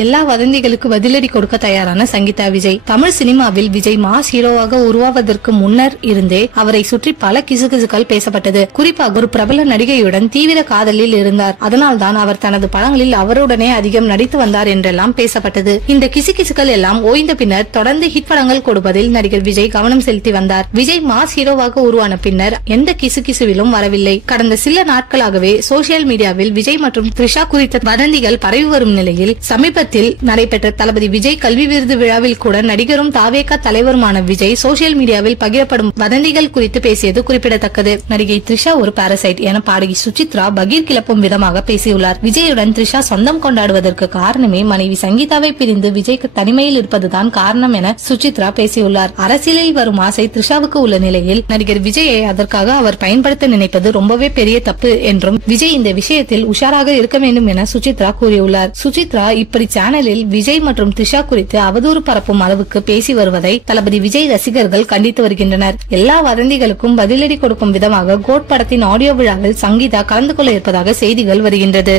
எல்லா வதந்திகளுக்கு பதிலடி கொடுக்க தயாரான சங்கீதா விஜய். தமிழ் சினிமாவில் விஜய் மாஸ் ஹீரோவாக உருவாவதற்கு முன்னர் இருந்தே அவரை சுற்றி பல கிசுகிசுக்கள் பேசப்பட்டது. குறிப்பாக ஒரு பிரபல நடிகையுடன் தீவிர காதலில் இருந்தார். அதனால்தான் அவர் தனது படங்களில் அவருடனே அதிகம் நடித்து வந்தார் என்றெல்லாம் பேசப்பட்டது. இந்த கிசுகிசுக்கள் எல்லாம் ஓய்ந்த பின்னர் தொடர்ந்து ஹிட் படங்கள் கொடுப்பதில் நடிகர் விஜய் கவனம் செலுத்தி வந்தார். விஜய் மாஸ் ஹீரோவாக உருவான பின்னர் எந்த கிசுகிசுவிலும் வரவில்லை. கடந்த சில நாட்களாகவே சோசியல் மீடியாவில் விஜய் மற்றும் த்ரிஷா குறித்த வதந்திகள் பரவி வரும் நிலையில் சமீபத்தில் நடைபெற்ற தளபதி விஜய் கல்வி விருது விழாவில் கூட நடிகரும் தாவேகா தலைவருமான விஜய் சோசியல் மீடியாவில் பகிரப்படும் வதந்திகள் குறித்து பேசியது குறிப்பிடத்தக்கது. நடிகை த்ரிஷா ஒரு பாரசைட் என பாடகி சுசித்ரா பகீர் கிளப்பும் விதமாக பேசியுள்ளார். விஜயுடன் த்ரிஷா சொந்தம் கொண்டாடுவதற்கு காரணமே மனைவி சங்கீதாவை பிரிந்து விஜய்க்கு தனிமையில் இருப்பதுதான் காரணம் என சுசித்ரா பேசியுள்ளார். அரசியலில் வரும் ஆசை த்ரிஷாவுக்கு உள்ள நிலையில் நடிகர் விஜயை அதற்காக அவர் பயன்படுத்த நினைப்பது ரொம்பவே பெரிய தப்பு என்றும் விஜய் இந்த விஷயத்தில் உஷாராக இருக்க வேண்டும் என சுசித்ரா கூறியுள்ளார். சுசித்ரா இப்படி சேனலில் விஜய் மற்றும் த்ரிஷா குறித்து அவதூறு பரப்பும் அளவுக்கு பேசி வருவதை தளபதி விஜய் ரசிகர்கள் கண்டித்து வருகின்றனர். எல்லா வதந்திகளுக்கும் பதிலடி கொடுக்கும் விதமாக கோட் படத்தின் ஆடியோ விழாவில் சங்கீதா கலந்து கொள்ள இருப்பதாக செய்திகள் வருகின்றது.